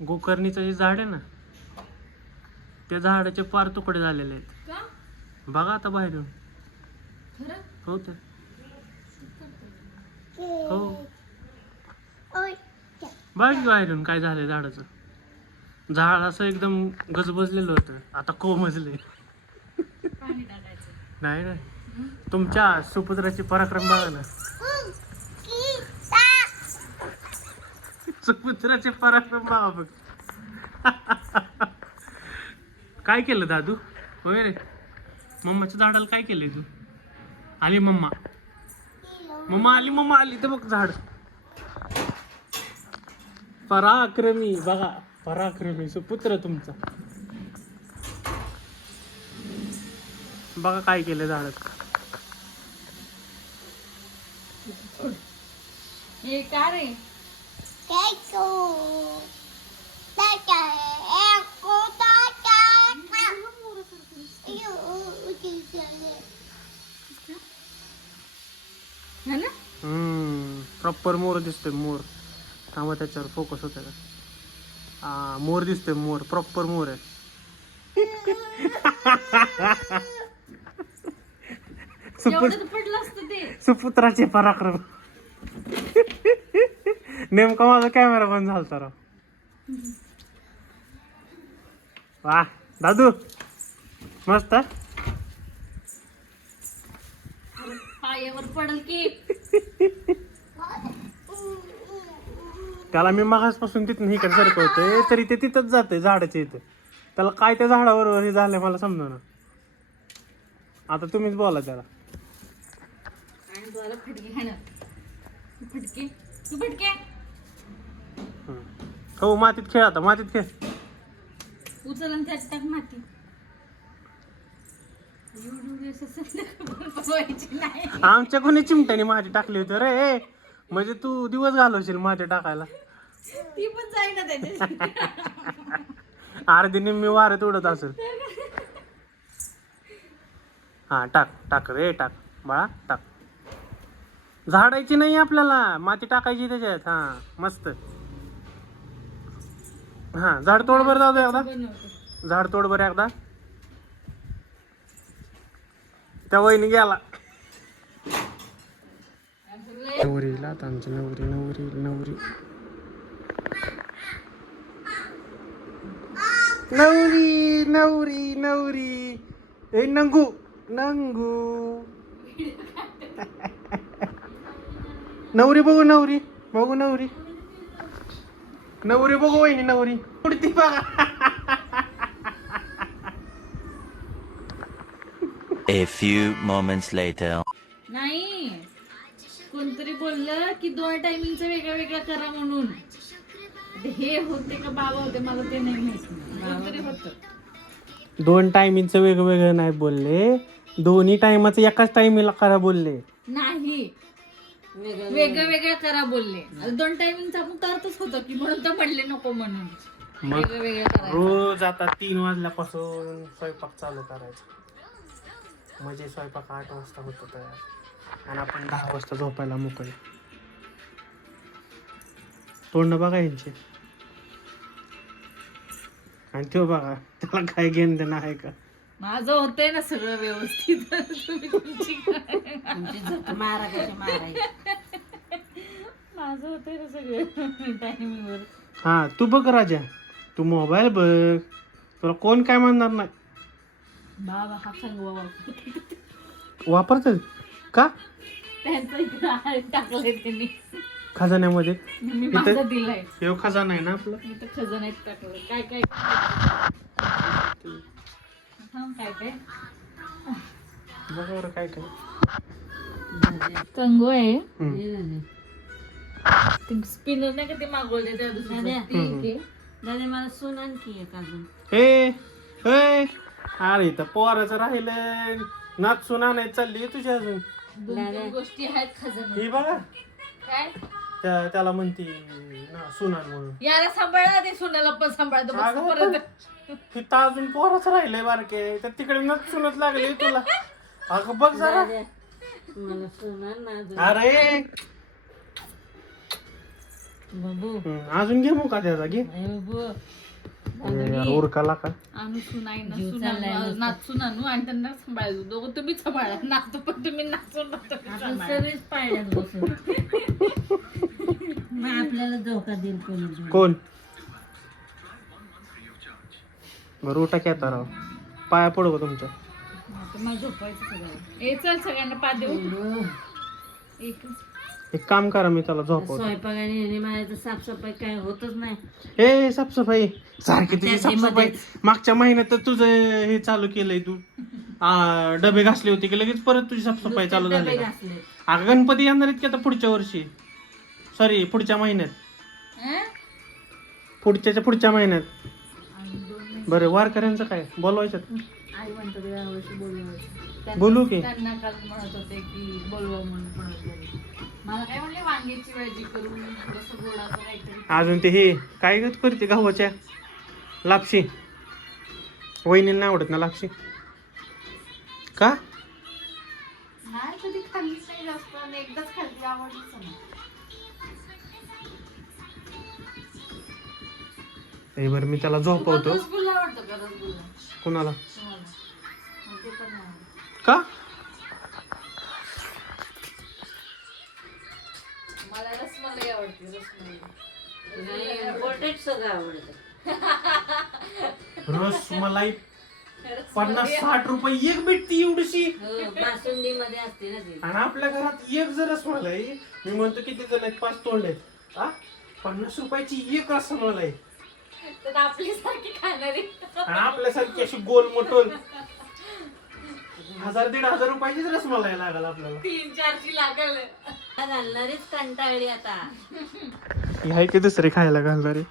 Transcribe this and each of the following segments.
गोकर्णीचं जे झाड आहे ना, त्या झाडाचे पार तुकडे झालेले आहेत. बघा आता बाहेरून. हो तर हो, बघ बाहेरून काय झालंय झाडाचं. झाड असं एकदम गजबजलेलं होतं, आता कोमजले. नाही नाही, तुमच्या सुपुत्राचे पराक्रम बघा ना. सुपुत्राचे पराक्रम बघा बघ. काय केलं दादू वगैरे? मम्माच्या झाडाला काय केलंय तू? आली मम्मा, मम्मा आली, मम्मा आली. तर बघ झाड पराक्रमी बघा, पराक्रमी सुपुत्र तुमचा. बघा काय केलं झाडात. हे का रे? प्रॉपर मोर दिसतोय, मोर. थांबा त्याच्यावर फोकस होत का? हा, मोर दिसतोय, मोर प्रॉपर मोर आहे. सुपुत्राचे पराक्रम. नेमका माझा कॅमेरा बंद झालता राव. वा दादू मस्त. पायावर पडल की. त्याला मी मागासपासून तिथून इकडे सरकवतोय तरी ते तिथंच जाते झाडाच्या इथे. त्याला काय त्या झाडावर हे झालंय मला समजा ना. आता तुम्हीच बोला त्याला. हो, मातीत खेळ, आता मातीत खेळ. उचल आणि त्यात टाक माती. आमच्या कोणी चिमट्याने माती टाकली होती रे. म्हणजे तू दिवस घालवशील माती टाकायला. ती पण जाईना त्याच्या. अर्धी निम्मी वाऱ्यात उडत असेल. हा टाक टाक रे, टाक बाळा टाक. झाडायची नाही आपल्याला, माती टाकायची त्याच्यात. हा मस्त. हा झाड तोड बरं, जाऊ दे एकदा. झाड तोड बरं एकदा. त्या वहिनी गेला. नवरीला आता आमची नवरी नवरी नवरी नवरी नवरी नवरी. ए नंगू नंगू. नवरी बघू, नवरी बघू, नवरी नवरी बघू. वहिनी नवरी उडती बघा. A few moments later. नाही, कोणतरी बोललं की 2 टायमिंगचं वेगळं वेगळं करा म्हणून. हे होते का बाबा होते मला ते नाही माहिती. कोणतरी होतं. 2 टायमिंगचं वेगवेगळं नाही बोलले, दोन्ही टायमाचं एकाच टायमिंगला करा बोलले. नाही, वेगळं वेगळं करा बोलले. 2 टायमिंगचं आपण करतच होतो की, म्हणून तर म्हणले नको म्हणून. मग वेगळं वेगळं करायचं. रोज आता 3 वाजल्यापासून स्वयंपाक चालू करायचा. म्हणजे स्वयंपाक 8 वाजता होतो तयार आणि आपण 10 वाजता झोपायला मोकळे. तोंड बघा यांचे. आणि तो बघा, त्याला काय घेणं देणं आहे का? माझं होतंय ना सगळं व्यवस्थित. तुम्ही तुमची मारा कशी मारायची. माझं होतंय ना सगळं टायमिंगवर. हा तू बघ राजा, तू मोबाईल बघ, तुला कोण काय म्हणणार नाही. बाबा हा सांग बाबा वापरतात का? त्यांचं इकडं टाकलंय त्यांनी खजान्यामध्ये. मी माझा दिलाय. हे खजाना आहे ना आपलं. मी तर खजान्यात टाकलं. काय काय काय काय बघा बरं काय काय. कंगो आहे. ते स्पिनर नाही का ते मागवले त्या दुसऱ्या. दादा मला सून आणखी एक अजून. हे हे अरे इथं पोराचं राहिलं, नाच सुना नाही चालली तुझ्या अजून. 2-3 गोष्टी आहेत खजाना. ही बघा काय त्याला म्हणती सुना म्हणून. याला सांभाळा, ते सुनाला पण सांभाळतो परत. तिथं अजून पोराचं राहिलंय बारके, तर तिकडे नाच सुनत लागली तुला. अगं बघ जरा. मला सून आण ना अजून. अरे बाबू अजून घे मग का त्याचा घे उरकाला का आणू सुनाई ना जीव सुनानू चाललाय नुसता. नाचून आणू आणि त्यांना सांभाळायचं दोघं तुम्ही सांभाळा नाचतो पण तुम्ही नाचून आपण सगळेच पाळण्यात बसून मग आपल्याला धोका देईल कोणी कोण बरं उठा की आता राव पाया पडू का तुमच्या मला झोपायचं सगळं ए चल सगळ्यांना पा देऊ एक एक काम करा मी त्याला झोपवतो स्वयंपाकाने आणि माझ्या तर साफसफाई काय होतच नाही ए साफसफाई सारखी तुझी त्याची साफसफाई मागच्या महिन्यात तर तुझं हे चालू केलंय तू डबे घासले होते की लगेच परत तुझी साफसफाई चालू झाली डबे का? घासले. अगं गणपती येणार आहेत की आता पुढच्या वर्षी सॉरी पुढच्या महिन्यात पुढच्या महिन्यात बरं वारकऱ्यांचं काय बोलवायचं आई म्हणतात यावर्षी बोलवायचं बोलू की त्यांना काल म्हणत होते की बोलवा म्हणून म्हणत होते मला काय म्हणले वांग्याची भाजी करून थोडंसं गोडाचं काहीतरी अजून ते हे काय करते गव्हाच्या लापशी वहिनीला नाही आवडत ना लापशी का नाही कधी खाल्लीच नाही जास्त आणि एकदाच खाल्ली आवडलीच नाही हे बरं मी त्याला झोपवतो रसगुल्ला आवडतो का रसगुल्ला कुणाला तुम्हाला मग ते पण नाही आवडत. का मला रसमलाई आवडते रसमलाई नाही, पोटेट सगळं आवडतं. रस मलाई 50-60 रुपये एक भेटती एवढीशी हो, बासुंदीमध्ये असते ना ती. आणि आपल्या घरात एक जर रसमलाई मी म्हणतो किती जण आहेत 5 तोंड आहेत 50 रुपयाची एक रसमलाई तर आपल्यासारखी खाणारी आणि आपल्यासारखी अशी गोल मोठोल 1000-1500 रुपयाचीच रसमलाई लागल आपल्याला 3-4ची लागल घालणारीच कंटाळली आता ह्या की दुसरे खायला घालणारे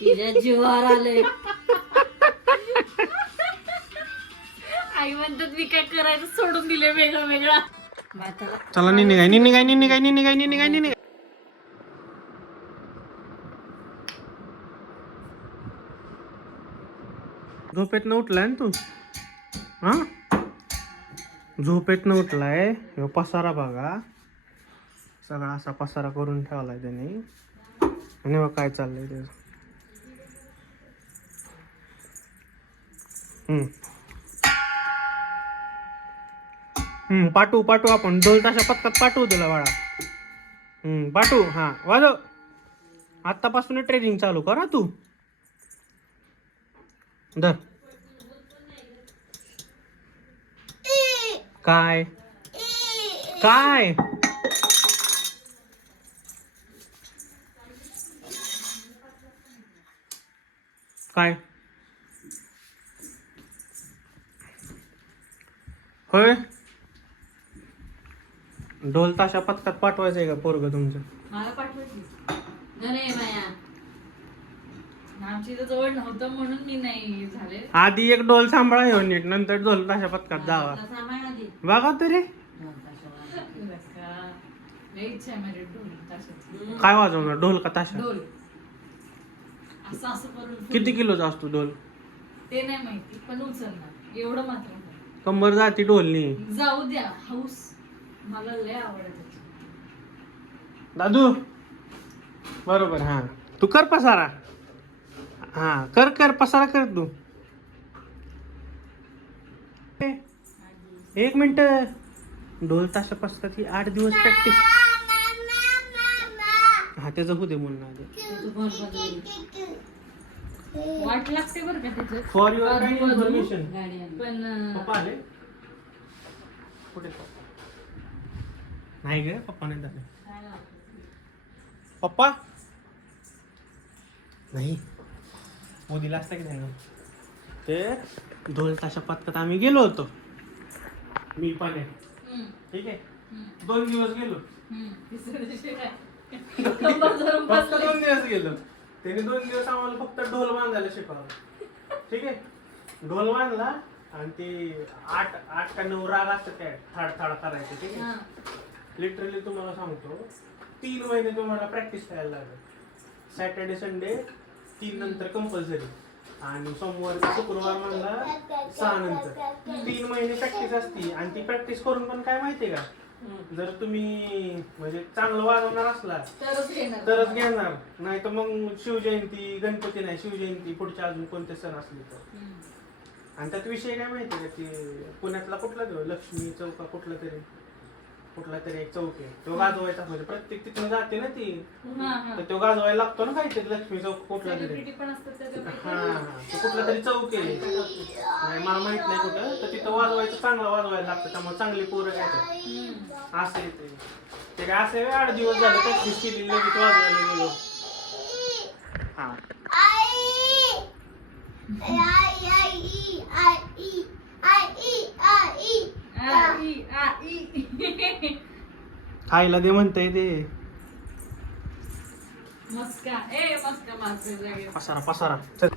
तिच्या जीवावर आले. आई म्हणतात मी काय करायचं सोडून दिले वेगळं वेगळं भाताला चला निघाय झोपेतनं उठलाय ना तू हा झोपेतनं उठलाय ह्यो पसारा बघा सगळा असा पसारा करून ठेवलाय त्याने आणि मग काय चाललंय त्याचं पाठवू आपण ढोल ताशा पथकात पाठवू तुला बाळा पाठवू हा वाजव आत्तापासून ट्रेनिंग चालू कर हा तू धर काय काय काय होय ढोल ताशा पथकात पाठवायचंय का पोरग तुमचं मला पाठवायची घरे बाया आमची इथं जवळ नव्हतं म्हणून मी नाही झाले आधी एक ढोल सांभाळा येऊ नीट नंतर ढोल ताशा पथकात जावा आता सांभाळ आधी. बघा तरी लई इच्छा आहे माझी ढोल ताशाची काय वाजवणार ढोल का ताशा ढोल असं असं करून किती किलोचा असतो ढोल ते नाही माहिती पण उचलणार एवढं मात्र माहिती. कंबर जाती ढोलनी जाऊ द्या हाऊस मला लय आवडत दादू बरोबर हा तू कर पसारा हा कर पसारा कर तू एक मिनिट ढोल ताशा पसतात ही 8 दिवस प्रॅक्टिस हा त्याचं होऊ दे मुलं आधी तू फोन बदलून वाट लागते बरं का त्याचं फॉर युअर इन्फॉर्मेशन गाडी आली. पण पप्पा आले कुठे नाही ग पप्पा नाही झाले पप्पा नाही मोदीला असता की नाही ते ढोल ताशा पथकात आम्ही गेलो होतो मी पण आहे ठीक आहे 2 दिवस गेलो तिसऱ्या दिवशी काय कंबर धरून फक्त बसले. 2 दिवस गेलो त्याने 2 दिवस आम्हाला फक्त ढोल बांधायला शिकवलं ठीक आहे ढोल बांधला आणि ते 8 का 9 राग असतात काय थाड करायचे ठीक हा. आहे लिटरली तुम्हाला सांगतो 3 महिने तुम्हाला प्रॅक्टिस करायला लागेल सॅटर्डे संडे 3 नंतर कंपल्सरी आणि सोमवार ते शुक्रवार म्हणला 6 नंतर 3 महिने प्रॅक्टिस असती आणि ती प्रॅक्टिस करून पण काय माहितीये का जर तुम्ही म्हणजे चांगलं वाजवणार असला तरच घेणार. तरच घेणार, नाही तर मग शिवजयंती, गणपती नाही शिवजयंती, पुढचे अजून कोणते सण असले तर. आणि त्यात विषय काय माहिती का की पुण्यातला कुठला देव, लक्ष्मी चौक कुठला तरी एक चौक आहे, तो गाजवायचा म्हणजे प्रत्येक तिथून जाते ना ती, तर तो गाजवायला लागतो ना काहीतरी, लक्ष्मी चौक कुठला तरी. सेलिब्रिटी पण असतात त्याच्यामध्ये. हा तो कुठला तरी चौक आहे, नाही मला माहित नाही कुठं, तर तिथं वाजवायचं, चांगलं वाजवायला लागतं, त्यामुळे चांगली पोरं काय असं येते ते काय असं 8 दिवस झाले प्रॅक्टिस केली, लगेच वाजवायला गेलो. हा खायला दे म्हणताय ते, मस्का मस्का मारते पसारा चल.